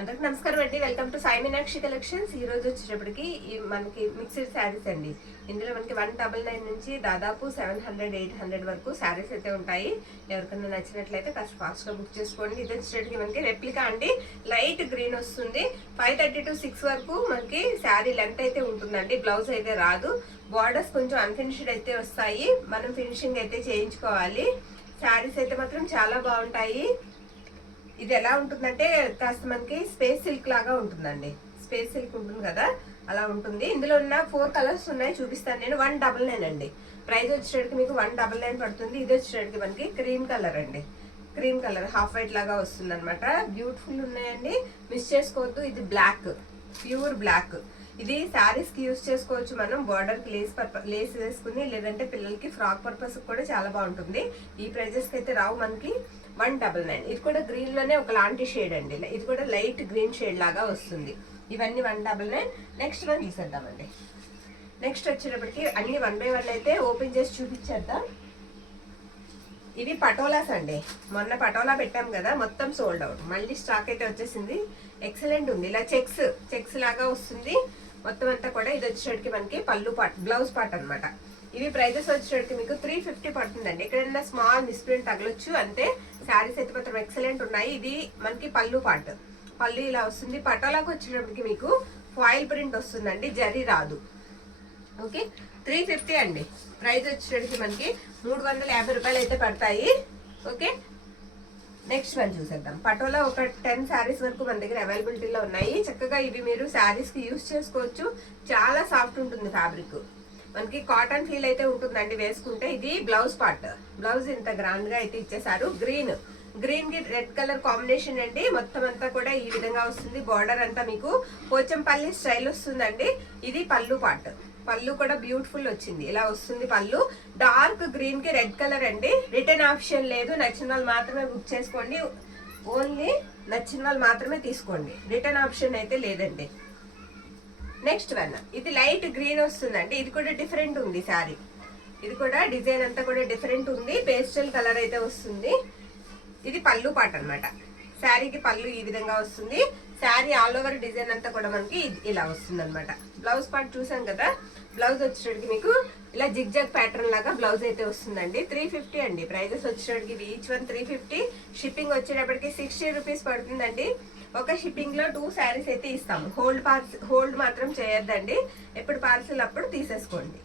అందరికి నమస్కారం అండి. Welcome to Sai Meenakshi collections. ఈ రోజు వచ్చేటప్పటికి మనకి మిక్స్డ్ శారీస్ అండి. ఇందులో మనకి 199 నుంచి దాదాపు 700-800 వరకు శారీస్ అయితే ఉంటాయి. ఎవరికైనా నచ్చినట్లయితే కాస్త ఫాస్ట్ గా బుక్ చేసుకోండి. ఇది వచ్చేటప్పటికి మనకి రెప్లికా అండి, లైట్ గ్రీన్ వస్తుంది. 5:30 to 6 వరకు మనకి శారీ లెంత్ అయితే ఉంటుందండి. బ్లౌజ్ అయితే రాదు. బార్డర్స్ కొంచెం అన్ఫినిష్డ్ అయితే వస్తాయి. మనం ఫినిషింగ్ అయితే చేయించుకోవాలి. శారీస్ అయితే మాత్రం చాలా బాగుంటాయి. ఇది ఎలా ఉంటుందంటే కాస్త మనకి స్పేస్ సిల్క్ లాగా ఉంటుందండి. స్పేస్ సిల్క్ ఉంటుంది కదా, అలా ఉంటుంది. ఇందులో ఉన్న 4 కలర్స్ ఉన్నాయి, చూపిస్తాను నేను. 199 అండి. ప్రైస్ వచ్చేటప్పటికి మీకు 199 పడుతుంది. ఇది వచ్చేటప్పటికి మనకి క్రీమ్ కలర్ అండి. క్రీమ్ కలర్ హాఫ్ వైట్ లాగా వస్తుంది అనమాట. బ్యూటిఫుల్ ఉన్నాయండి, మిస్ చేసుకోవద్దు. ఇది బ్లాక్, ప్యూర్ బ్లాక్. ఇది శారీస్ కి యూజ్ చేసుకోవచ్చు మనం. బార్డర్ కి లేస్ వేసుకుని, లేదంటే పిల్లలకి ఫ్రాక్ పర్పస్ కూడా చాలా బాగుంటుంది. ఈ ప్రైజెస్ కి అయితే రావు మనకి. 199. ఇది కూడా గ్రీన్ లోనే ఒక లాంటి షేడ్ అండి. ఇది కూడా లైట్ గ్రీన్ షేడ్ లాగా వస్తుంది. ఇవన్నీ 199. నెక్స్ట్ వన్ చూసేద్దామండి. నెక్స్ట్ వచ్చేటప్పటికి అన్ని 1 by 1 అయితే ఓపెన్ చేసి చూపించేద్దాం. ఇవి పటోలాస్ అండి. మొన్న పటోలా పెట్టాం కదా, మొత్తం సోల్డ్ అవుట్. మళ్ళీ స్టాక్ అయితే వచ్చేసింది. ఎక్సలెంట్ ఉంది. ఇలా చెక్స్ లాగా వస్తుంది మొత్తం అంతా కూడా. ఇది వచ్చేటప్పటికి మనకి పళ్ళు పార్ట్, బ్లౌజ్ పార్ట్ అనమాట. ఇవి ప్రైజెస్ వచ్చేటప్పటికి మీకు 350 పడుతుందండి. ఎక్కడైనా స్మాల్ మిస్ప్రింట్ తగలొచ్చు అంతే. శారీస్ అయితే మాత్రం ఎక్సలెంట్ ఉన్నాయి. ఇది మనకి పళ్ళు పార్ట్. పళ్ళు ఇలా వస్తుంది. పటోలాకి వచ్చేటప్పటికి మీకు ఫాయిల్ ప్రింట్ వస్తుందండి, జరీ రాదు. ఓకే, 350 అండి. ప్రైస్ వచ్చేటప్పటికి మనకి 350 రూపాయలు అయితే పడతాయి. ఓకే, నెక్స్ట్ వన్ చూసేద్దాం. పటోలా ఒక 10 శారీస్ వరకు మన దగ్గర అవైలబిలిటీలో ఉన్నాయి. చక్కగా ఇవి మీరు శారీస్ కి యూజ్ చేసుకోవచ్చు. చాలా సాఫ్ట్ ఉంటుంది ఫ్యాబ్రిక్. మనకి కాటన్ ఫీల్ అయితే ఉంటుందండి వేసుకుంటే. ఇది బ్లౌజ్ పార్ట్. బ్లౌజ్ ఇంత గ్రాండ్ గా అయితే ఇచ్చేసారు. గ్రీన్ కి రెడ్ కలర్ కాంబినేషన్ అండి. మొత్తం అంతా కూడా ఈ విధంగా వస్తుంది. బార్డర్ అంతా మీకు పోచంపల్లి స్టైల్ వస్తుందండి. ఇది పళ్ళు పార్ట్. పళ్ళు కూడా బ్యూటిఫుల్ వచ్చింది. ఇలా వస్తుంది పళ్ళు. డార్క్ గ్రీన్ కి రెడ్ కలర్ అండి. రిటర్న్ ఆప్షన్ లేదు. నచ్చిన వాళ్ళు మాత్రమే బుక్ చేసుకోండి. ఓన్లీ నచ్చిన వాళ్ళు మాత్రమే తీసుకోండి. రిటర్న్ ఆప్షన్ అయితే లేదండి. నెక్స్ట్ వన్, ఇది లైట్ గ్రీన్ వస్తుందండి. ఇది కూడా డిఫరెంట్ ఉంది శారీ. ఇది కూడా డిజైన్ అంతా కూడా డిఫరెంట్ ఉంది. పేస్టల్ కలర్ అయితే వస్తుంది. ఇది పళ్ళు పాట అనమాట. శారీకి పళ్ళు ఈ విధంగా వస్తుంది. శారీ ఆల్ ఓవర్ డిజైన్ అంతా కూడా మనకి ఇలా వస్తుంది అనమాట. బ్లౌజ్ పార్ట్ చూసాం కదా. బ్లౌజ్ వచ్చేటప్పటికి మీకు ఇలా జిగ్జాగ్ ప్యాటర్న్ లాగా బ్లౌజ్ అయితే వస్తుందండి. 350 అండి. ప్రైజెస్ వచ్చేటప్పటికి ఈచ్ వన్ 350. షిప్పింగ్ వచ్చేటప్పటికి 60 రూపీస్ పడుతుందండి. ఒక షిప్పింగ్ లో 2 శారీస్ అయితే ఇస్తాము. హోల్డ్ మాత్రం చేయొద్దండి. ఎప్పుడు పార్సల్ అప్పుడు తీసేసుకోండి.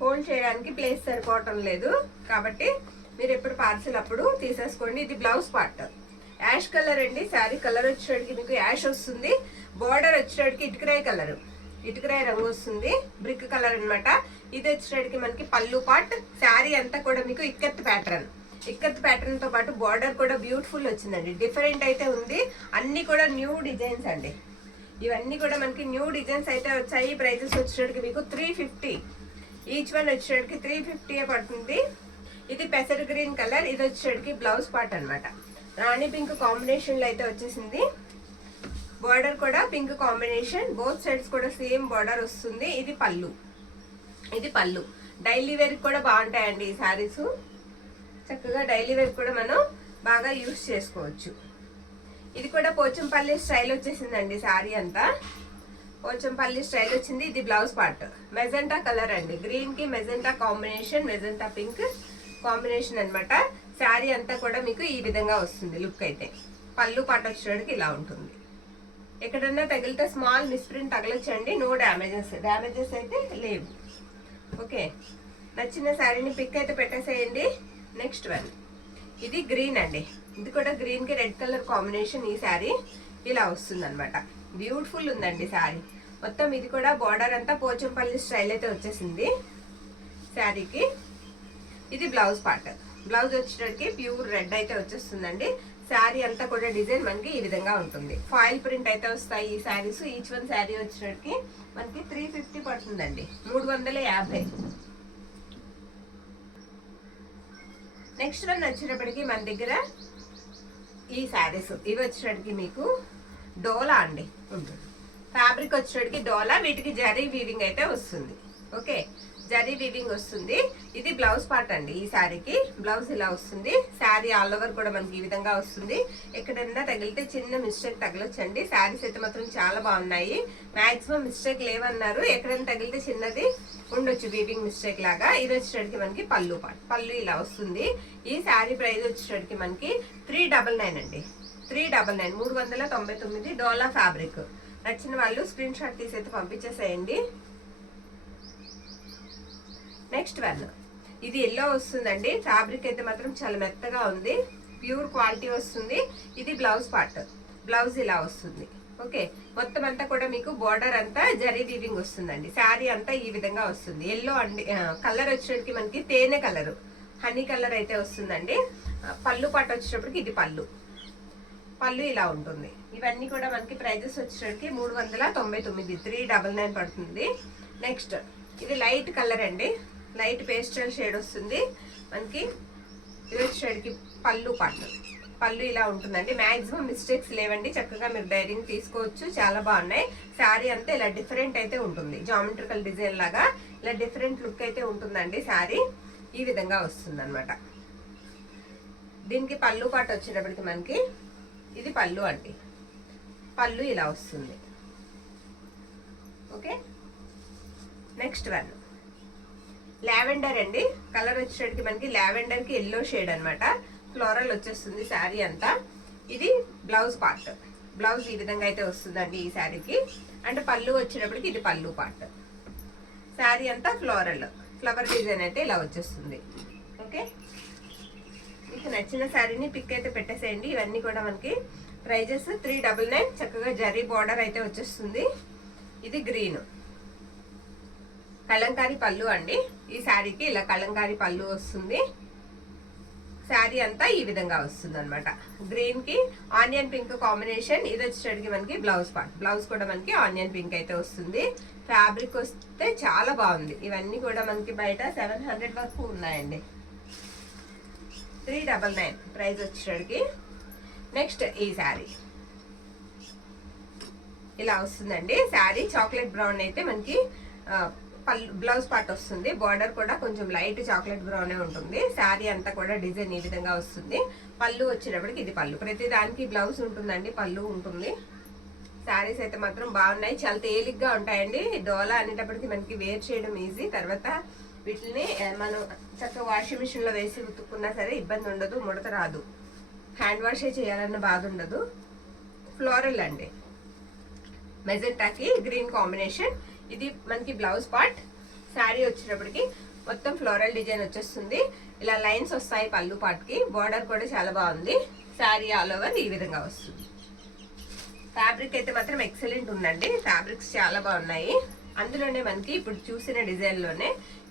హోల్డ్ చేయడానికి ప్లేస్ సరిపోవటం లేదు కాబట్టి మీరు ఎప్పుడు పార్సల్ అప్పుడు తీసేసుకోండి. ఇది బ్లౌజ్ పార్ట్. యాష్ కలర్ అండి. శారీ కలర్ వచ్చేటికి మీకు యాష్ వస్తుంది. బార్డర్ వచ్చేటికి ఇటుకరాయి రంగు వస్తుంది. బ్రిక్ కలర్ అనమాట. ఇది వచ్చేటికి మనకి పళ్ళు పార్ట్. శారీ అంతా కూడా మీకు ఇక్కత్ ప్యాటర్న్ తో పాటు బార్డర్ కూడా బ్యూటిఫుల్ వచ్చిందండి. డిఫరెంట్ అయితే ఉంది. అన్ని కూడా న్యూ డిజైన్స్ అండి. ఇవన్నీ కూడా మనకి న్యూ డిజైన్స్ అయితే వచ్చాయి. ప్రైజెస్ వచ్చేటికి మీకు 350. ఈచ్ వన్ వచ్చేటికి 350 పడుతుంది. ఇది పెసర్ గ్రీన్ కలర్. ఇది వచ్చేటికి బ్లౌజ్ పార్ట్ అనమాట. రాణి పింక్ కాంబినేషన్ లో అయితే వచ్చేసింది. బార్డర్ కూడా పింక్ కాంబినేషన్. బోత్ సైడ్స్ కూడా సేమ్ బార్డర్ వస్తుంది. ఇది పళ్ళు. డైలీ వేర్ కూడా బాగుంటాయండి ఈ శారీస్. చక్కగా డైలీ వేర్ కూడా మనం బాగా యూజ్ చేసుకోవచ్చు. ఇది కూడా పోచంపల్లి స్టైల్ వచ్చేసిందండి. శారీ అంతా పోచంపల్లి స్టైల్ వచ్చింది. ఇది బ్లౌజ్ పార్ట్. మెజెంటా కలర్ అండి. గ్రీన్ కి magenta combination, magenta pink combination అనమాట. శారీ అంతా కూడా మీకు ఈ విధంగా వస్తుంది లుక్ అయితే. పళ్ళు పార్ట్ వచ్చేటికి ఇలా ఉంటుంది. ఎక్కడన్నా తగిలితే స్మాల్ మిస్ప్రింట్ తగలొచ్చండి. నో డ్యామేజెస్ అయితే లేవు. ఓకే, నచ్చిన శారీని పిక్ అయితే పెట్టేసేయండి. నెక్స్ట్ వన్, ఇది గ్రీన్ అండి. ఇది కూడా గ్రీన్ కి రెడ్ కలర్ కాంబినేషన్. ఈ శారీ ఇలా వస్తుంది అనమాట. బ్యూటిఫుల్ ఉందండి శారీ మొత్తం. ఇది కూడా బార్డర్ అంతా పోచంపల్లి స్టైల్ అయితే వచ్చేసింది శారీకి. ఇది బ్లౌజ్ పార్ట్. బ్లౌజ్ వచ్చేటప్పటికి ప్యూర్ రెడ్ అయితే వచ్చేస్తుందండి. శారీ అంతా కూడా డిజైన్ మనకి ఈ విధంగా ఉంటుంది. ఫాయిల్ ప్రింట్ అయితే వస్తాయి ఈ శారీస్. ఈచ్ వన్ శారీ వచ్చేటప్పటికి మనకి 350 పడుతుందండి. 350. నెక్స్ట్ వన్ వచ్చేటప్పటికి మన దగ్గర ఈ శారీస్ ఇవి వచ్చేటప్పటికి మీకు డోలా అండి ఉంటుంది. ఫ్యాబ్రిక్ వచ్చేటప్పటికి డోలా. వీటికి జరీ వీవింగ్ అయితే వస్తుంది. ఓకే, జరీ వీవింగ్ వస్తుంది. ఇది బ్లౌజ్ పార్ట్ అండి. ఈ శారీకి బ్లౌజ్ ఇలా వస్తుంది. శారీ ఆల్ ఓవర్ కూడా మనకి ఈ విధంగా వస్తుంది. ఎక్కడన్నా తగిలితే చిన్న మిస్టేక్ తగలొచ్చండి. శారీస్ అయితే మాత్రం చాలా బాగున్నాయి. మాక్సిమం మిస్టేక్ లేవన్నారు. ఎక్కడైనా తగిలితే చిన్నది ఉండొచ్చు వీవింగ్ మిస్టేక్ లాగా. ఇది వచ్చేటడికి మనకి పళ్ళు పార్ట్. పళ్ళు ఇలా వస్తుంది. ఈ శారీ ప్రైస్ వచ్చేటడికి మనకి 399 అండి. 399 399 డోలా ఫ్యాబ్రిక్. నచ్చిన వాళ్ళు స్క్రీన్ షాట్ తీసి అయితే పంపించేసేయండి. నెక్స్ట్ వన్ ఇది ఎల్లో వస్తుందండి. ఫ్యాబ్రిక్ అయితే మాత్రం చాలా మెత్తగా ఉంది. ప్యూర్ క్వాలిటీ వస్తుంది. ఇది బ్లౌజ్ పార్ట్. బ్లౌజ్ ఇలా వస్తుంది. ఓకే, మొత్తం అంతా కూడా మీకు బోర్డర్ అంతా జరీ వీవింగ్ వస్తుందండి. శారీ అంతా ఈ విధంగా వస్తుంది. ఎల్లో అండి. కలర్ వచ్చేటికి మనకి తేనె కలర్, హనీ కలర్ అయితే వస్తుందండి. పళ్ళు పార్ట్ వచ్చేటప్పటికి ఇది పళ్ళు. పళ్ళు ఇలా ఉంటుంది. ఇవన్నీ కూడా మనకి ప్రైజెస్ వచ్చేటప్పటికి 399 399 పడుతుంది. నెక్స్ట్ ఇది లైట్ కలర్ అండి. లైట్ పేస్టల్ షేడ్ వస్తుంది మనకి. ఇది వచ్చేటికి పళ్ళు పార్ట్. పళ్ళు ఇలా ఉంటుందండి. మాక్సిమం మిస్టేక్స్ లేవండి. చక్కగా మీరు డైరింగ్ తీసుకోవచ్చు. చాలా బాగున్నాయి. శారీ అంతా ఇలా డిఫరెంట్ అయితే ఉంటుంది. జామెట్రికల్ డిజైన్ లాగా ఇలా డిఫరెంట్ లుక్ అయితే ఉంటుందండి. శారీ ఈ విధంగా వస్తుంది అనమాట. దీనికి పళ్ళు పార్ట్ వచ్చేటప్పటికి మనకి ఇది పళ్ళు అండి. పళ్ళు ఇలా వస్తుంది. ఓకే, నెక్స్ట్ వన్ లావెండర్ అండి. కలర్ వచ్చేటికి మనకి లావెండర్ కి ఎల్లో షేడ్ అనమాట. ఫ్లోరల్ వచ్చేస్తుంది శారీ అంతా. ఇది బ్లౌజ్ పార్ట్. బ్లౌజ్ ఈ విధంగా అయితే వస్తుందండి ఈ శారీకి. అండ్ పళ్ళు వచ్చేటప్పటికి ఇది పళ్ళు పార్ట్. శారీ అంతా ఫ్లోరల్ ఫ్లవర్ డిజైన్ అయితే ఇలా వచ్చేస్తుంది. ఓకే, మీకు నచ్చిన శారీని పిక్ అయితే పెట్టేసేయండి. ఇవన్నీ కూడా మనకి ప్రైజెస్ 399. చక్కగా జరీ బార్డర్ అయితే వచ్చేస్తుంది. ఇది గ్రీన్ కలంకారీ పళ్ళు అండి. ఈ శారీకి ఇలా కలంకారీ పళ్ళు వస్తుంది. శారీ అంతా ఈ విధంగా వస్తుంది అనమాట. గ్రీన్ కి ఆనియన్ పింక్ కాంబినేషన్. ఇది వచ్చేటికి మనకి బ్లౌజ్ పార్ట్. బ్లౌజ్ కూడా మనకి ఆనియన్ పింక్ అయితే వస్తుంది. ఫ్యాబ్రిక్ వస్తే చాలా బాగుంది. ఇవన్నీ కూడా మనకి బయట 700 వరకు ఉన్నాయండి. 399 ప్రైస్ వచ్చేటికి. నెక్స్ట్ ఈ శారీ ఇలా వస్తుందండి. శారీ చాక్లెట్ బ్రౌన్ అయితే మనకి బ్లౌజ్ పార్ట్ వస్తుంది. బార్డర్ కూడా కొంచెం లైట్ చాక్లెట్ బ్రౌన్ ఉంటుంది. శారీ అంతా కూడా డిజైన్ ఈ విధంగా వస్తుంది. పళ్ళు వచ్చేటప్పటికి ఇది పళ్ళు. ప్రతి దానికి బ్లౌజ్ ఉంటుందండి, పళ్ళు ఉంటుంది. శారీస్ అయితే మాత్రం బాగున్నాయి. చాలా తేలిగ్గా ఉంటాయండి. డోలా అనేటప్పటికి మనకి వేర్ చేయడం ఈజీ. తర్వాత వీటిని మనం చక్కగా వాషింగ్ మిషన్ లో వేసి ఉతుక్కున్నా సరే ఇబ్బంది ఉండదు. ముడత రాదు. హ్యాండ్ వాషే చేయాలన్న బాధ ఉండదు. ఫ్లోరల్ అండి. మెజెంటాకి గ్రీన్ కాంబినేషన్. ఇది మనకి బ్లౌజ్ పార్ట్. శారీ వచ్చేటప్పటికి మొత్తం ఫ్లోరల్ డిజైన్ వచ్చేస్తుంది. ఇలా లైన్స్ వస్తాయి పళ్ళు పార్ట్ కి. బార్డర్ కూడా చాలా బాగుంది. శారీ ఆల్ ఓవర్ ఈ విధంగా వస్తుంది. ఫ్యాబ్రిక్ అయితే మాత్రం ఎక్సలెంట్ ఉందండి. ఫ్యాబ్రిక్స్ చాలా బాగున్నాయి. అందులోనే మనకి ఇప్పుడు చూసిన డిజైన్ లోనే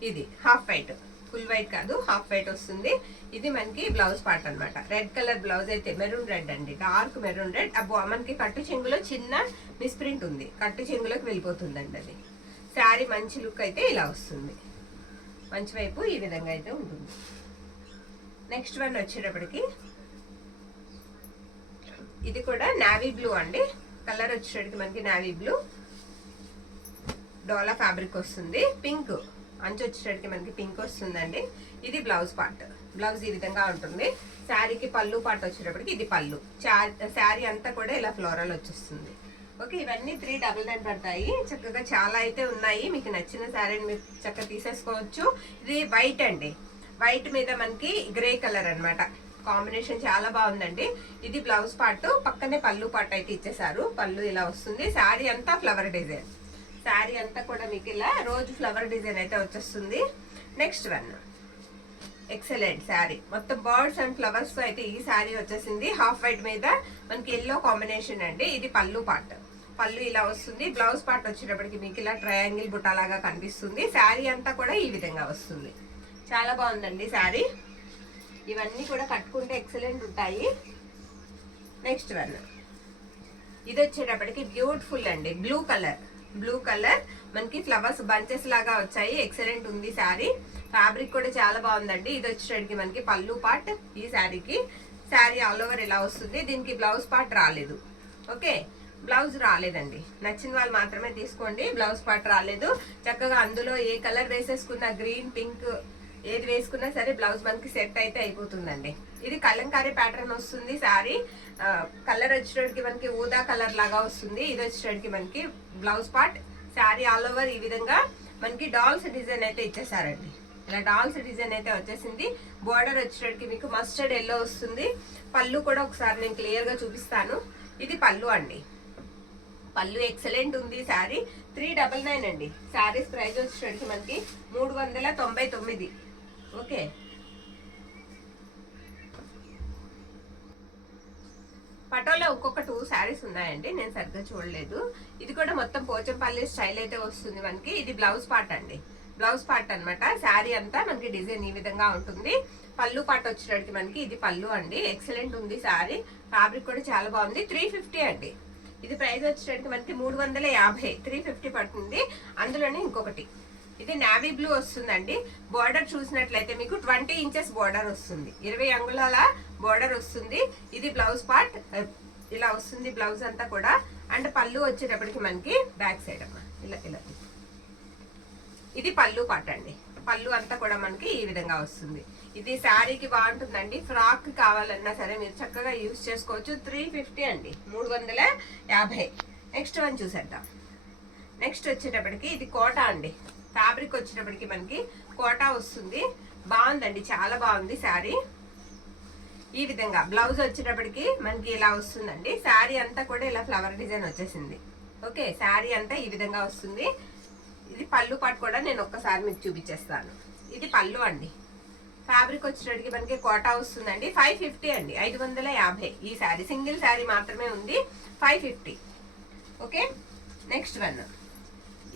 ఇది హాఫ్ వైట్, ఫుల్ వైట్ కాదు, హాఫ్ వైట్ వస్తుంది. ఇది మనకి బ్లౌజ్ పార్ట్ అనమాట. రెడ్ కలర్ బ్లౌజ్ అయితే మెరూన్ రెడ్ అండి. Dark maroon red. మనకి కట్టు చెంగులో చిన్న మిస్ప్రింట్ ఉంది. కట్టు చెంగులోకి వెళ్ళిపోతుందండి అది. శారీ మంచి లుక్ అయితే ఇలా వస్తుంది. మంచి వైపు ఈ విధంగా అయితే ఉంటుంది. నెక్స్ట్ వన్ వచ్చేటప్పటికి ఇది కూడా నావీ బ్లూ అండి. కలర్ వచ్చేటప్పటికి మనకి నావీ బ్లూ. డోలా ఫ్యాబ్రిక్ వస్తుంది. పింక్ అంచు వచ్చేటప్పటికి మనకి పింక్ వస్తుందండి. ఇది బ్లౌజ్ పార్ట్. బ్లౌజ్ ఈ విధంగా ఉంటుంది. శారీకి పళ్ళు పార్ట్ వచ్చేటప్పటికి ఇది పళ్ళు. శారీ అంతా కూడా ఇలా ఫ్లోరల్ వచ్చేస్తుంది. ఓకే, ఇవన్నీ 399 పడతాయి. చక్కగా చాలా అయితే ఉన్నాయి. మీకు నచ్చిన శారీని మీరు చక్కగా తీసేసుకోవచ్చు. ఇది వైట్ అండి. వైట్ మీద మనకి గ్రే కలర్ అన్నమాట. కాంబినేషన్ చాలా బాగుందండి. ఇది బ్లౌజ్ పార్ట్. పక్కనే పళ్ళు పార్ట్ అయితే ఇచ్చేసారు. పళ్ళు ఇలా వస్తుంది. శారీ అంతా ఫ్లవర్ డిజైన్. శారీ అంతా కూడా మీకు ఇలా రోజు ఫ్లవర్ డిజైన్ అయితే వచ్చేస్తుంది. Next one excellent sari. మొత్తం బర్డ్స్ అండ్ ఫ్లవర్స్ తో అయితే ఈ శారీ వచ్చేసింది. హాఫ్ వైట్ మీద మనకి ఎల్లో కాంబినేషన్ అండి. ఇది పళ్ళు పార్ట్. పళ్ళు ఇలా వస్తుంది. బ్లౌజ్ పార్ట్ వచ్చేటప్పటికి మీకు ఇలా ట్రయాంగిల్ బుట్టాలాగా కనిపిస్తుంది. శారీ అంతా కూడా ఈ విధంగా వస్తుంది. చాలా బాగుందండి శారీ. ఇవన్నీ కూడా కట్టుకుంటే ఎక్సలెంట్ ఉంటాయి. నెక్స్ట్ వన్ ఇది వచ్చేటప్పటికి బ్యూటిఫుల్ అండి. Blue colour. బ్లూ కలర్ మనకి ఫ్లవర్స్ బంచెస్ లాగా వచ్చాయి. ఎక్సలెంట్ ఉంది శారీ. ఫ్యాబ్రిక్ కూడా చాలా బాగుందండి. ఇది వచ్చేటప్పటికి మనకి పళ్ళు పార్ట్. ఈ శారీకి శారీ ఆల్ ఓవర్ ఇలా వస్తుంది. దీనికి బ్లౌజ్ పార్ట్ రాలేదు. ఓకే, బ్లౌజ్ రాలేదండి. నచ్చిన వాళ్ళు మాత్రమే తీసుకోండి. బ్లౌజ్ పార్ట్ రాలేదు. చక్కగా అందులో ఏ కలర్ వేసేసుకున్నా, గ్రీన్, పింక్ ఏది వేసుకున్నా సరే బ్లౌజ్ మనకి సెట్ అయితే అయిపోతుందండి. ఇది కలంకారీ ప్యాటర్న్ వస్తుంది. శారీ కలర్ వచ్చేటికి మనకి ఊదా కలర్ లాగా వస్తుంది. ఇది వచ్చేటికి మనకి blouse part. Sari all over ఈ విధంగా మనకి డాల్స్ డిజైన్ అయితే ఇచ్చేసారండి. ఇలా డాల్స్ డిజైన్ అయితే వచ్చేసింది. బోర్డర్ వచ్చేటికి మీకు మస్టర్డ్ ఎల్లో వస్తుంది. పళ్ళు కూడా ఒకసారి నేను క్లియర్ గా చూపిస్తాను. ఇది పళ్ళు అండి. పళ్ళు ఎక్సలెంట్ ఉంది. శారీ 399 అండి. శారీస్ ప్రైస్ వచ్చేటికి మనకి 399. ఓకే, పటోలో ఒక్కొక్క 2 శారీస్ ఉన్నాయండి, నేను సరిగ్గా చూడలేదు. ఇది కూడా మొత్తం పోచంపల్లి స్టైల్ అయితే వస్తుంది మనకి. ఇది బ్లౌజ్ పార్ట్ అండి. బ్లౌజ్ పార్ట్ అనమాట. శారీ అంతా మనకి డిజైన్ ఈ విధంగా ఉంటుంది. పళ్ళు పార్ట్ వచ్చేటడికి మనకి ఇది పళ్ళు అండి. ఎక్సలెంట్ ఉంది శారీ. ఫ్యాబ్రిక్ కూడా చాలా బాగుంది. 350 అండి. ఇది ప్రైస్ వచ్చేటడికి మనకి 350. 350 పడుతుంది. అందులోనే ఇంకొకటి ఇది నావీ బ్లూ వస్తుందండి. బోర్డర్ చూసినట్లయితే మీకు 20 ఇంచెస్ బోర్డర్ వస్తుంది. 20 అంగుళాల బోర్డర్ వస్తుంది. ఇది బ్లౌజ్ పార్ట్ ఇలా వస్తుంది. బ్లౌజ్ అంతా కూడా. అండ్ పళ్ళు వచ్చేటప్పటికి మనకి బ్యాక్ సైడ్ అమ్మా ఇలా ఇలా ఇది పళ్ళు పార్ట్ అండి. పళ్ళు అంతా కూడా మనకి ఈ విధంగా వస్తుంది. ఇది శారీకి బాగుంటుందండి. ఫ్రాక్ కావాలన్నా సరే మీరు చక్కగా యూజ్ చేసుకోవచ్చు. 350 అండి. 350. నెక్స్ట్ వన్ చూసేద్దాం. నెక్స్ట్ వచ్చేటప్పటికి ఇది కోటా అండి. ఫ్యాబ్రిక్ వచ్చేటప్పటికి మనకి కోటా వస్తుంది. బాగుందండి, చాలా బాగుంది శారీ. ఈ విధంగా బ్లౌజ్ వచ్చేటప్పటికి మనకి ఇలా వస్తుందండి. శారీ అంతా కూడా ఇలా ఫ్లవర్ డిజైన్ వచ్చేసింది. ఓకే, శారీ అంతా ఈ విధంగా వస్తుంది. ఇది పళ్ళు పాటు కూడా నేను ఒక్కసారి మీకు చూపించేస్తాను. ఇది పళ్ళు అండి. ఫ్యాబ్రిక్ వచ్చేటప్పటికి మనకి కోటా వస్తుందండి. 550 అండి. 550. ఈ శారీ సింగిల్ శారీ మాత్రమే ఉంది. 550. ఓకే, నెక్స్ట్ వన్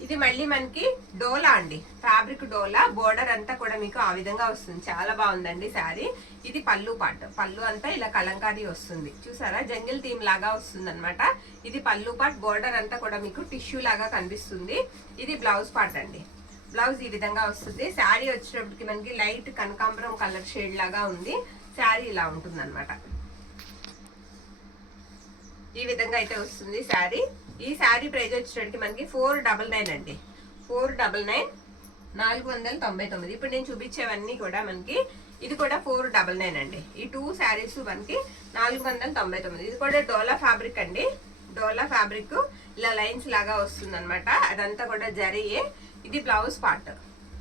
ఇది మళ్ళీ మనకి డోలా అండి. ఫ్యాబ్రిక్ డోలా. బోర్డర్ అంతా కూడా మీకు ఆ విధంగా వస్తుంది. చాలా బాగుందండి శారీ. ఇది పళ్ళు పార్ట్. పళ్ళు అంతా ఇలా కలంకారీ వస్తుంది. చూసారా, జంగిల్ థీమ్ లాగా వస్తుంది అనమాట. ఇది పళ్ళు పార్ట్. బోర్డర్ అంతా కూడా మీకు టిష్యూ లాగా కనిపిస్తుంది. ఇది బ్లౌజ్ పార్ట్ అండి. బ్లౌజ్ ఈ విధంగా వస్తుంది. శారీ వచ్చేటప్పటికి మనకి లైట్ కనకాంబరం కలర్ షేడ్ లాగా ఉంది. శారీ ఇలా ఉంటుంది అనమాట. ఈ విధంగా అయితే వస్తుంది శారీ. ఈ శారీ ప్రైస్ వచ్చేటప్పటికి మనకి 499 అండి. 499. 499. ఇప్పుడు నేను చూపించేవన్నీ కూడా మనకి ఇది కూడా 499 అండి. ఈ 2 శారీస్ మనకి 499. ఇది కూడా డోలా ఫ్యాబ్రిక్ అండి. డోలా ఫ్యాబ్రిక్ ఇలా లైన్స్ లాగా వస్తుంది అనమాట. అదంతా కూడా జరిగే. ఇది బ్లౌజ్ పార్ట్.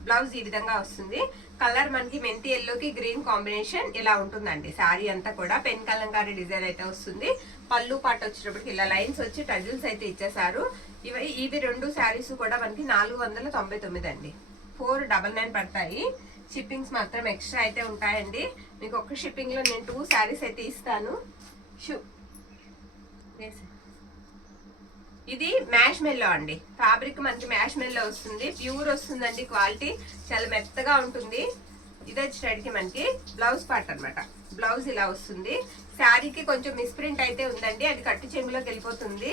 బ్లౌజ్ ఈ విధంగా వస్తుంది. కలర్ మనకి మెంతి ఎల్లోకి గ్రీన్ కాంబినేషన్ ఇలా ఉంటుందండి. శారీ అంతా కూడా పెన్ కలంకారీ డిజైన్ అయితే వస్తుంది. పళ్ళు పార్ట్ వచ్చేటప్పటికి ఇలా లైన్స్ వచ్చి టజిల్స్ అయితే ఇచ్చేసారు. ఇవి 2 శారీస్ కూడా మనకి 499 అండి. 499 పడతాయి. షిప్పింగ్స్ మాత్రం ఎక్స్ట్రా అయితే ఉంటాయండి. మీకు ఒక్క షిప్పింగ్ లో నేను 2 శారీస్ అయితే ఇస్తాను. ఇది మ్యాష్ మెల్లో అండి. ఫ్యాబ్రిక్ మనకి మ్యాష్ మెల్లో వస్తుంది. ప్యూర్ వస్తుందండి. క్వాలిటీ చాలా మెత్తగా ఉంటుంది. ఇది వచ్చేటడికి మనకి బ్లౌజ్ పార్ట్ అనమాట. బ్లౌజ్ ఇలా వస్తుంది. శారీకి కొంచెం మిస్ప్రింట్ అయితే ఉందండి. అది కట్టు చెంగులోకి వెళ్ళిపోతుంది.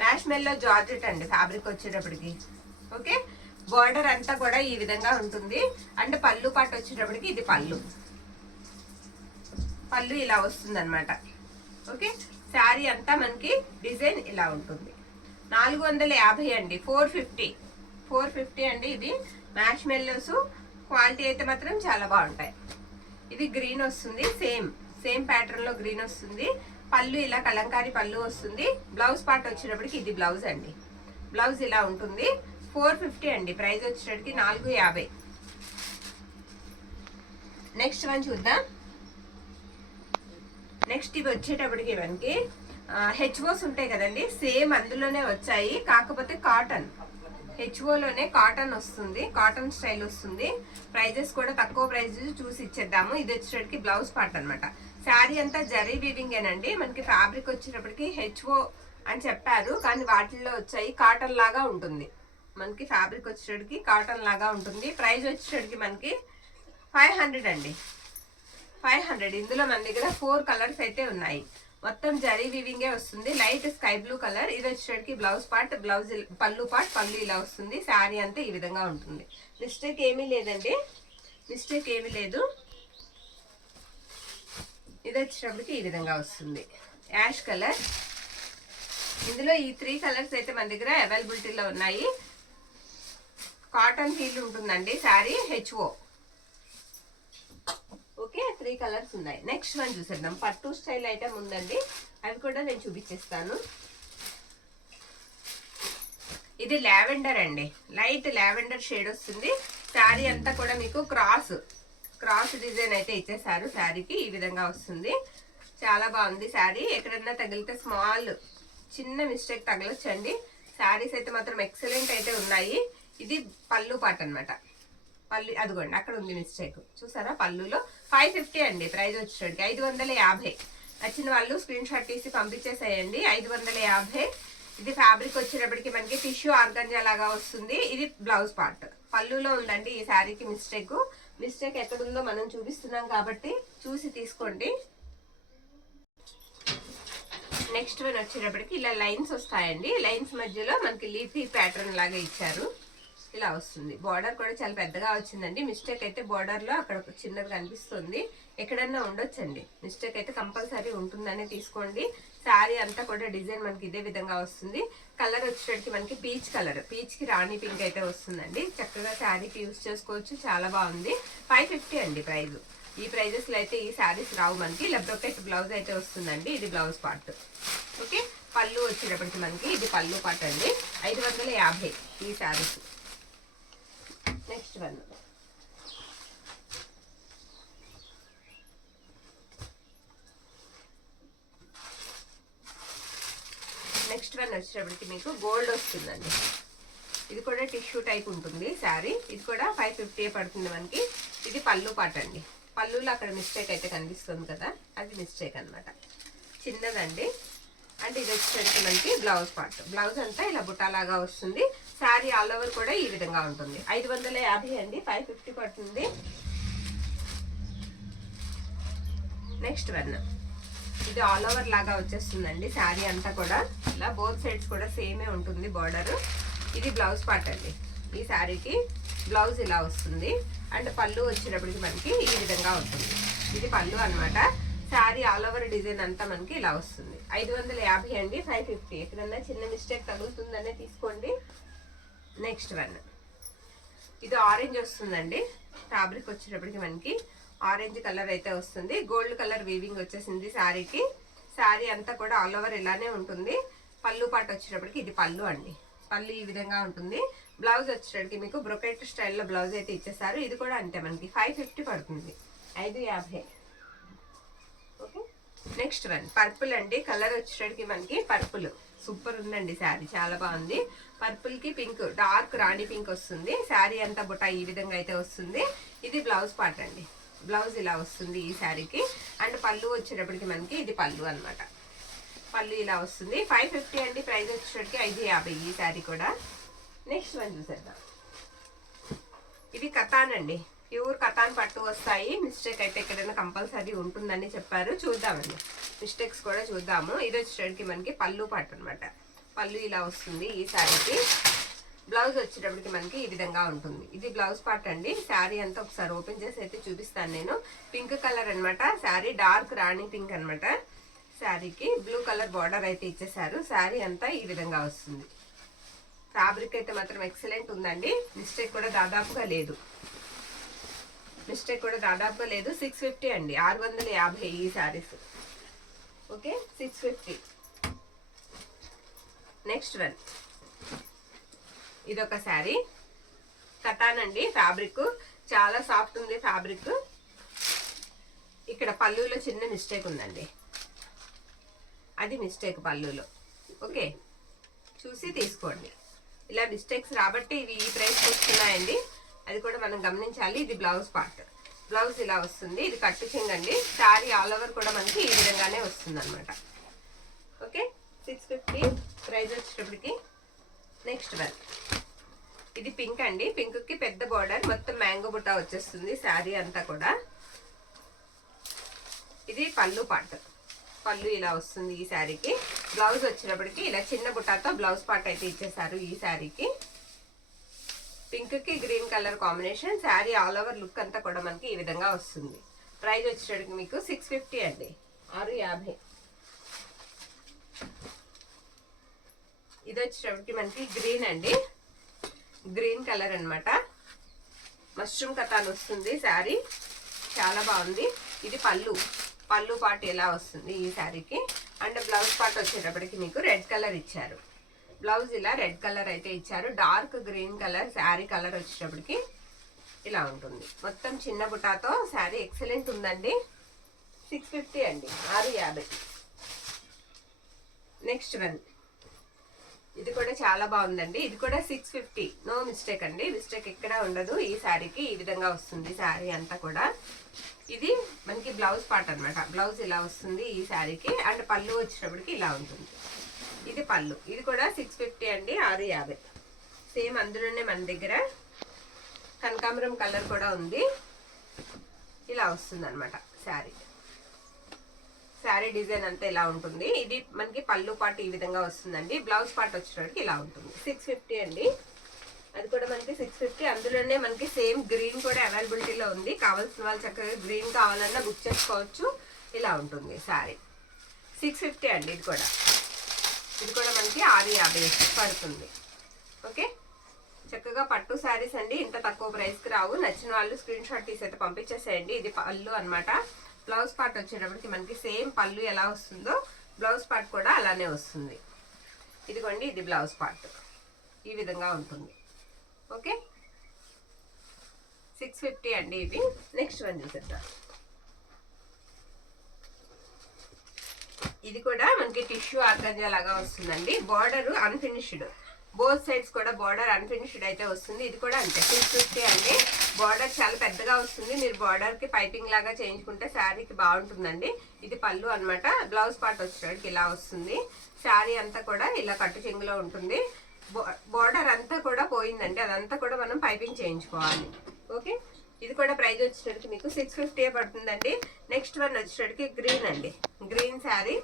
మ్యాష్ మెల్లో జార్జెట్ అండి ఫ్యాబ్రిక్ వచ్చేటప్పటికి. ఓకే, బోర్డర్ అంతా కూడా ఈ విధంగా ఉంటుంది. అండ్ పళ్ళు పార్ట్ వచ్చేటప్పటికి ఇది పళ్ళు. పళ్ళు ఇలా వస్తుంది అనమాట. ఓకే, శారీ అంతా మనకి డిజైన్ ఇలా ఉంటుంది. 450 అండి. 450 అండి. ఇది మ్యాష్ మెల్లోస్. క్వాలిటీ అయితే మాత్రం చాలా బాగుంటాయి. ఇది గ్రీన్ వస్తుంది. సేమ్ ప్యాటర్న్ లో గ్రీన్ వస్తుంది. పళ్ళు ఇలా కలంకారీ పళ్ళు వస్తుంది. బ్లౌజ్ పార్ట్ వచ్చేటప్పటికి ఇది బ్లౌజ్ అండి. బ్లౌజ్ ఇలా ఉంటుంది. 450 అండి. ప్రైస్ వచ్చేటప్పటికి 450. నెక్స్ట్ వన్ చూద్దాం. నెక్స్ట్ ఇవి వచ్చేటప్పటికి మనకి హెచ్ఓస్ ఉంటాయి కదండి. సేమ్ అందులోనే వచ్చాయి. కాకపోతే కాటన్. హెచ్ఓలోనే కాటన్ వస్తుంది. కాటన్ స్టైల్ వస్తుంది. ప్రైజెస్ కూడా తక్కువ ప్రైజెస్ చూసి ఇచ్చేద్దాము. ఇది వచ్చేటప్పటికి బ్లౌజ్ పార్ట్ అనమాట. శారీ అంతా జరీ వీవింగేనండి. మనకి ఫ్యాబ్రిక్ వచ్చేటప్పటికి హెచ్ఓ అని చెప్పారు, కానీ వాటిల్లో వచ్చాయి కాటన్ లాగా ఉంటుంది. మనకి ఫ్యాబ్రిక్ వచ్చేటప్పటికి కాటన్ లాగా ఉంటుంది. ప్రైస్ వచ్చేటప్పటికి మనకి 500 అండి. 500. ఇందులో మన దగ్గర 4 కలర్స్ అయితే ఉన్నాయి. మొత్తం జరీ వీవింగే వస్తుంది. Light sky blue colour. ఇది వచ్చేటప్పటికి బ్లౌజ్ పార్ట్. బ్లౌజ్ పళ్ళు పార్ట్. పళ్ళు ఇలా వస్తుంది. శారీ అంతా ఈ విధంగా ఉంటుంది. మిస్టేక్ ఏమీ లేదండి. మిస్టేక్ ఏమీ లేదు. ఇది వచ్చేటప్పటికి ఈ విధంగా వస్తుంది. Ash colour. ఇందులో ఈ 3 కలర్స్ అయితే మన దగ్గర అవైలబిలిటీలో ఉన్నాయి. కాటన్ ఫీల్ ఉంటుందండి శారీ, హెచ్ఓ. ఓకే, 3 కలర్స్ ఉన్నాయి. నెక్స్ట్ వన్ చూసేద్దాం. పట్టు స్టైల్ ఐటమ్ ఉందండి, అవి కూడా నేను చూపించేస్తాను. ఇది లావెండర్ అండి, లైట్ లావెండర్ షేడ్ వస్తుంది. శారీ అంతా కూడా మీకు క్రాస్ డిజైన్ అయితే ఇచ్చేసారు. శారీకి ఈ విధంగా వస్తుంది. చాలా బాగుంది శారీ. ఎక్కడన్నా తగిలితే స్మాల్ చిన్న మిస్టేక్ తగలొచ్చండి. శారీస్ అయితే మాత్రం ఎక్సలెంట్ అయితే ఉన్నాయి. ఇది పళ్ళు పాట అనమాట. పళ్ళు అదిగోండి, అక్కడ ఉంది మిస్టేక్ చూసారా. పళ్ళులో 550 అండి ప్రైస్ వచ్చేటికి. 550. నచ్చిన వాళ్ళు స్క్రీన్ షాట్ తీసి పంపించేసేయండి. 550. ఇది ఫ్యాబ్రిక్ వచ్చేటప్పటికి మనకి టిష్యూ ఆర్గంజా లాగా వస్తుంది. ఇది బ్లౌజ్ పార్ట్. పళ్ళులో ఉందండి ఈ శారీకి మిస్టేక్ ఎక్కడుందో మనం చూపిస్తున్నాం కాబట్టి చూసి తీసుకోండి. నెక్స్ట్ వన్ వచ్చేటప్పటికి ఇలా లైన్స్ వస్తాయండి. లైన్స్ మధ్యలో మనకి లీఫీ ప్యాటర్న్ లాగా ఇచ్చారు. ఇలా వస్తుంది. బార్డర్ కూడా చాలా పెద్దగా వచ్చిందండి. మిస్టేక్ అయితే బార్డర్ లో అక్కడ చిన్నది కనిపిస్తుంది, ఎక్కడన్నా ఉండొచ్చండి. మిస్టేక్ అయితే కంపల్సరీ ఉంటుందని తీసుకోండి. శారీ అంతా కూడా డిజైన్ మనకి ఇదే విధంగా వస్తుంది. కలర్ వచ్చేటప్పటికి మనకి పీచ్ కి రాణి పింక్ అయితే వస్తుందండి. చక్కగా శారీకి యూజ్ చేసుకోవచ్చు. చాలా బాగుంది. 550 అండి ప్రైస్. ఈ ప్రైజెస్ లో అయితే ఈ శారీస్ రావు మనకి. ఇలా బ్రొకెట్ బ్లౌజ్ అయితే వస్తుందండి. ఇది బ్లౌజ్ పార్ట్. ఓకే, పళ్ళు వచ్చేటప్పటికి మనకి ఇది పళ్ళు పార్ట్ అండి. 550 ఈ శారీస్. నెక్స్ట్ వన్ వచ్చేటప్పటికి మీకు గోల్డ్ వస్తుందండి. ఇది కూడా టిష్యూ టైప్ ఉంటుంది శారీ. ఇది కూడా 550 పడుతుంది మనకి. ఇది పళ్ళు పాట అండి. పళ్ళులో అక్కడ మిస్టేక్ అయితే కనిపిస్తుంది కదా, అది మిస్టేక్ అనమాట, చిన్నదండి. అండ్ ఇది వచ్చేసరికి మనకి బ్లౌజ్ పార్ట్. బ్లౌజ్ అంతా ఇలా బుట్టాలాగా వస్తుంది. శారీ ఆల్ ఓవర్ కూడా ఈ విధంగా ఉంటుంది. 550 అండి, 550 పడుతుంది. నెక్స్ట్ వన్ ఇది ఆల్ ఓవర్ లాగా వచ్చేస్తుందండి. శారీ అంతా కూడా ఇలా బోత్ సైడ్స్ కూడా సేమే ఉంటుంది బార్డర్. ఇది బ్లౌజ్ పార్ట్ అండి. ఈ శారీకి బ్లౌజ్ ఇలా వస్తుంది. అండ్ పళ్ళు వచ్చేటప్పటికి మనకి ఈ విధంగా ఉంటుంది. ఇది పళ్ళు అనమాట. శారీ ఆల్ ఓవర్ డిజైన్ అంతా మనకి ఇలా వస్తుంది. 550 అండి, 550. ఎక్కడన్నా చిన్న మిస్టేక్ తగులుతుందనే తీసుకోండి. నెక్స్ట్ వన్ ఇది ఆరెంజ్ వస్తుందండి. ఫ్యాబ్రిక్ వచ్చేటప్పటికి మనకి ఆరెంజ్ కలర్ అయితే వస్తుంది. గోల్డ్ కలర్ వీవింగ్ వచ్చేసింది శారీకి. శారీ అంతా కూడా ఆల్ ఓవర్ ఇలానే ఉంటుంది. పళ్ళు పాటు వచ్చేటప్పటికి ఇది పళ్ళు అండి. పళ్ళు ఈ విధంగా ఉంటుంది. బ్లౌజ్ వచ్చేటప్పటికి మీకు బ్రొకెట్ స్టైల్లో బ్లౌజ్ అయితే ఇచ్చేసారు. ఇది కూడా అంతే మనకి 550 పడుతుంది. 550. ఓకే, నెక్స్ట్ వన్ పర్పుల్ అండి. కలర్ వచ్చేటప్పటికి మనకి పర్పుల్ సూపర్ ఉందండి. శారీ చాలా బాగుంది. పర్పుల్ కి పింక్, డార్క్ రాణి పింక్ వస్తుంది. శారీ అంతా బుట్ట ఈ విధంగా అయితే వస్తుంది. ఇది బ్లౌజ్ పార్ట్ అండి. బ్లౌజ్ ఇలా వస్తుంది ఈ శారీకి. అండ్ పళ్ళు వచ్చేటప్పటికి మనకి ఇది పళ్ళు అనమాట. పళ్ళు ఇలా వస్తుంది. 550 అండి ప్రైస్ వచ్చేటప్పటికి. 550 ఈ శారీ కూడా. నెక్స్ట్ వన్ చూసేద్దాం. ఇది కతాన్ అండి. ప్యూర్ కతాన్ పట్టు వస్తాయి. మిస్టేక్ అయితే ఎక్కడైనా కంపల్సరీ ఉంటుందని చెప్పారు. చూద్దామండి, మిస్టేక్స్ కూడా చూద్దాము. ఇది వచ్చేటప్పటికి మనకి పళ్ళు పట్టు అనమాట. పళ్ళు ఇలా వస్తుంది ఈ శారీకి. బ్లౌజ్ వచ్చేటప్పటికి మనకి ఈ విధంగా ఉంటుంది. ఇది బ్లౌజ్ పార్ట్ అండి. శారీ అంతా ఒకసారి ఓపెన్ చేసి అయితే చూపిస్తాను నేను. పింక్ కలర్ అనమాట. శారీ డార్క్ రాణి పింక్ అనమాట. శారీకి బ్లూ కలర్ బార్డర్ అయితే ఇచ్చేసారు. శారీ అంతా ఈ విధంగా వస్తుంది. ఫ్యాబ్రిక్ అయితే మాత్రం ఎక్సలెంట్ ఉందండి. మిస్టేక్ కూడా దాదాపుగా లేదు. 650 అండి. 650 ఈ శారీస్. ఓకే, 650. నెక్స్ట్ వన్ ఇదొక శారీ. కటాన్ అండి. ఫ్యాబ్రిక్ చాలా సాఫ్ట్ ఉంది ఫ్యాబ్రిక్. ఇక్కడ పళ్ళులో చిన్న మిస్టేక్ ఉందండి, అది మిస్టేక్ పళ్ళులో. ఓకే, చూసి తీసుకోండి. ఇలా మిస్టేక్స్ రాబట్టి ఇవి ఈ ప్రైస్ వస్తున్నాయండి. అది కూడా మనం గమనించాలి. ఇది బ్లౌజ్ పార్ట్. బ్లౌజ్ ఇలా వస్తుంది. ఇది కట్టు చెంగు అండి. శారీ ఆల్ ఓవర్ కూడా మనకి ఈ విధంగానే వస్తుంది అనమాట. ఓకే, 650 ప్రైస్ వచ్చేటప్పటికి. నెక్స్ట్ వన్ ఇది పింక్ అండి. పింక్ కి పెద్ద బార్డర్, మొత్తం మ్యాంగో బుట్ట వచ్చేస్తుంది శారీ అంతా కూడా. ఇది పళ్ళు పార్ట్. పళ్ళు ఇలా వస్తుంది ఈ శారీకి. బ్లౌజ్ వచ్చేటప్పటికి ఇలా చిన్న బుట్టాతో బ్లౌజ్ పార్ట్ అయితే ఇచ్చేసారు ఈ శారీకి. పింక్ కి green colour combination. Sari all over look అంతా కూడా మనకి ఈ విధంగా వస్తుంది. ప్రైస్ వచ్చేటప్పటికి మీకు 650 అండి. 650. ఇది వచ్చేటప్పటికి మనకి గ్రీన్ అండి, గ్రీన్ కలర్ అన్నమాట. మష్రూమ్ కథాన్ వస్తుంది శారీ, చాలా బాగుంది. ఇది పళ్ళు పార్ట్ ఎలా వస్తుంది ఈ శారీకి. అండ్ బ్లౌజ్ పార్ట్ వచ్చేటప్పటికి మీకు రెడ్ కలర్ ఇచ్చారు. బ్లౌజ్ ఇలా రెడ్ కలర్ అయితే ఇచ్చారు. Dark green colour sari colour వచ్చేటప్పటికి ఇలా ఉంటుంది. మొత్తం చిన్న బుటాతో శారీ ఎక్సలెంట్ ఉందండి. 650 అండి, 650. నెక్స్ట్ వన్, ఇది కూడా చాలా బాగుందండి. ఇది కూడా 650, నో మిస్టేక్ అండి, మిస్టేక్ ఎక్కడ ఉండదు. ఈ శారీకి ఈ విధంగా వస్తుంది శారీ అంతా కూడా. ఇది మనకి బ్లౌజ్ పార్ట్ అనమాట. బ్లౌజ్ ఇలా వస్తుంది ఈ శారీకి. అండ్ పళ్ళు వచ్చేటప్పటికి ఇలా ఉంటుంది. ఇది పళ్ళు. ఇది కూడా 650 అండి, 650. సేమ్ అందులోనే మన దగ్గర కనకాంబరం కలర్ కూడా ఉంది. ఇలా వస్తుంది అనమాట శారీ. శారీ డిజైన్ అంతా ఇలా ఉంటుంది. ఇది మనకి పళ్ళు పార్ట్ ఈ విధంగా వస్తుందండి. బ్లౌజ్ పార్ట్ వచ్చేటప్పటికి ఇలా ఉంటుంది. 650 అండి, అది కూడా మనకి 650. అందులోనే మనకి సేమ్ గ్రీన్ కూడా అవైలబిలిటీలో ఉంది. కావాల్సిన వాళ్ళు చక్కగా గ్రీన్ కావాలన్నా బుక్ చేసుకోవచ్చు. ఇలా ఉంటుంది శారీ. 650 అండి. ఇది కూడా మనకి 650 పడుతుంది. ఓకే, చక్కగా పట్టు శారీస్ అండి, ఇంత తక్కువ ప్రైస్కి రావు. నచ్చిన వాళ్ళు స్క్రీన్ షాట్ తీసి అయితే పంపించేసేయండి. ఇది పళ్ళు అనమాట. బ్లౌజ్ పార్ట్ వచ్చేటప్పటికి మనకి సేమ్ పళ్ళు ఎలా వస్తుందో బ్లౌజ్ పార్ట్ కూడా అలానే వస్తుంది. ఇదిగోండి, ఇది బ్లౌజ్ పార్ట్ ఈ విధంగా ఉంటుంది. ఓకే, 650 అండి ఇవి. నెక్స్ట్ వన్ చూసేద్దాం. ఇది కూడా మనకి టిష్యూ ఆర్గంజా లాగా వస్తుందండి. బార్డర్ అన్ఫినిష్డ్, బోత్ సైడ్స్ కూడా బార్డర్ అన్ఫినిష్డ్ అయితే వస్తుంది. ఇది కూడా అంతే 650 అండి. బార్డర్ చాలా పెద్దగా వస్తుంది. మీరు బార్డర్ కి పైపింగ్ లాగా చేయించుకుంటే శారీకి బాగుంటుందండి. ఇది పళ్ళు అనమాట. బ్లౌజ్ పార్ట్ వచ్చేటప్పటికి ఇలా వస్తుంది. శారీ అంతా కూడా ఇలా కట్టు చెంగులో ఉంటుంది. బార్డర్ అంతా కూడా పోయిందండి, అదంతా కూడా మనం పైపింగ్ చేయించుకోవాలి. ఓకే, ఇది కూడా ప్రైస్ వచ్చేటప్పటికి మీకు 650 పడుతుందండి. నెక్స్ట్ వన్ వచ్చేటప్పటికి గ్రీన్ అండి, గ్రీన్ శారీ.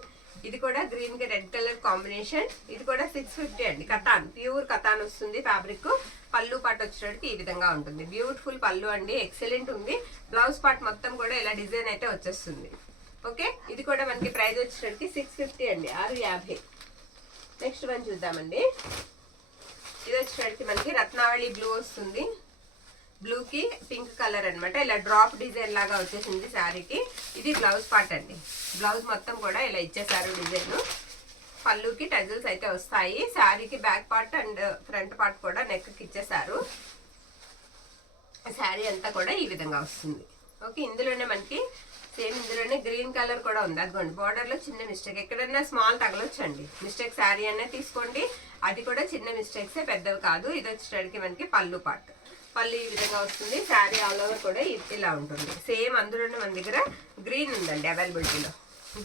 ఇది కూడా గ్రీన్ కి రెడ్ కలర్ కాంబినేషన్. ఇది కూడా 650 అండి. కతాన్, ప్యూర్ కతాన్ వస్తుంది ఫ్యాబ్రిక్. పళ్ళు పార్ట్ వచ్చేటప్పటికి ఈ విధంగా ఉంటుంది. బ్యూటిఫుల్ పళ్ళు అండి, ఎక్సలెంట్ ఉంది. బ్లౌజ్ పార్ట్ మొత్తం కూడా ఇలా డిజైన్ అయితే వచ్చేస్తుంది. ఓకే, ఇది కూడా మనకి ప్రైస్ వచ్చేటప్పటికి 650 అండి, 650. నెక్స్ట్ వన్ చూద్దామండి. ఇది వచ్చేటప్పటికి మనకి రత్నావళి బ్లూ వస్తుంది. బ్లూ కి పింక్ కలర్ అనమాట. ఇలా డ్రాప్ డిజైన్ లాగా వచ్చేసింది శారీకి. ఇది బ్లౌజ్ పార్ట్ అండి. బ్లౌజ్ మొత్తం కూడా ఇలా ఇచ్చేసారు డిజైన్. పళ్ళుకి టజల్స్ అయితే వస్తాయి. శారీకి back part and front part కూడా నెక్ కి ఇచ్చేసారు. శారీ అంతా కూడా ఈ విధంగా వస్తుంది. ఓకే, ఇందులోనే మనకి సేమ్ ఇందులోనే గ్రీన్ కలర్ కూడా ఉంది. అదిగోండి, బార్డర్ లో చిన్న మిస్టేక్, ఎక్కడైనా స్మాల్ తగలొచ్చండి. మిస్టేక్ శారీ అనే తీసుకోండి, అది కూడా చిన్న మిస్టేక్సే, పెద్దవి కాదు. ఇది వచ్చేసరికి మనకి పళ్ళు పార్ట్. పళ్ళు ఈ విధంగా వస్తుంది. శారీ ఆల్ ఓవర్ కూడా ఇలా ఉంటుంది. సేమ్ అందులోనే మన దగ్గర గ్రీన్ ఉందండి అవైలబిలిటీలో.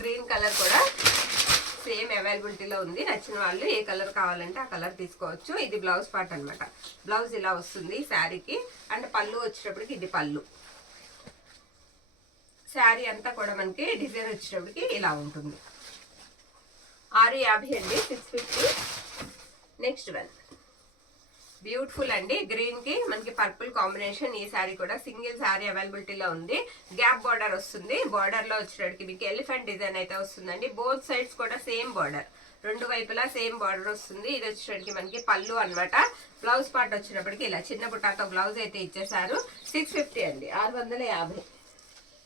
గ్రీన్ కలర్ కూడా సేమ్ అవైలబిలిటీలో ఉంది. నచ్చిన వాళ్ళు ఏ కలర్ కావాలంటే ఆ కలర్ తీసుకోవచ్చు. ఇది బ్లౌజ్ పార్ట్ అనమాట. బ్లౌజ్ ఇలా వస్తుంది శారీకి. అండ్ పళ్ళు వచ్చేటప్పటికి ఇది పళ్ళు. శారీ అంతా కూడా మనకి డిజైన్ వచ్చేటప్పటికి ఇలా ఉంటుంది. 650 అండి, 650. నెక్స్ట్ వన్ బ్యూటిఫుల్ అండి, గ్రీన్ కి మనకి పర్పుల్ కాంబినేషన్. ఈ శారీ కూడా సింగిల్ శారీ అవైలబిలిటీలో ఉంది. గ్యాప్ బార్డర్ వస్తుంది. బార్డర్ లో వచ్చేటప్పటికి మీకు ఎలిఫెంట్ డిజైన్ అయితే వస్తుందండి. బోత్ సైడ్స్ కూడా సేమ్ బార్డర్, రెండు వైపులా సేమ్ బార్డర్ వస్తుంది. ఇది వచ్చేటప్పటికి మనకి పళ్ళు అనమాట. బ్లౌజ్ పార్ట్ వచ్చేటప్పటికి ఇలా చిన్న బుట్టాతో బ్లౌజ్ అయితే ఇచ్చేసారు. 650 అండి, 650.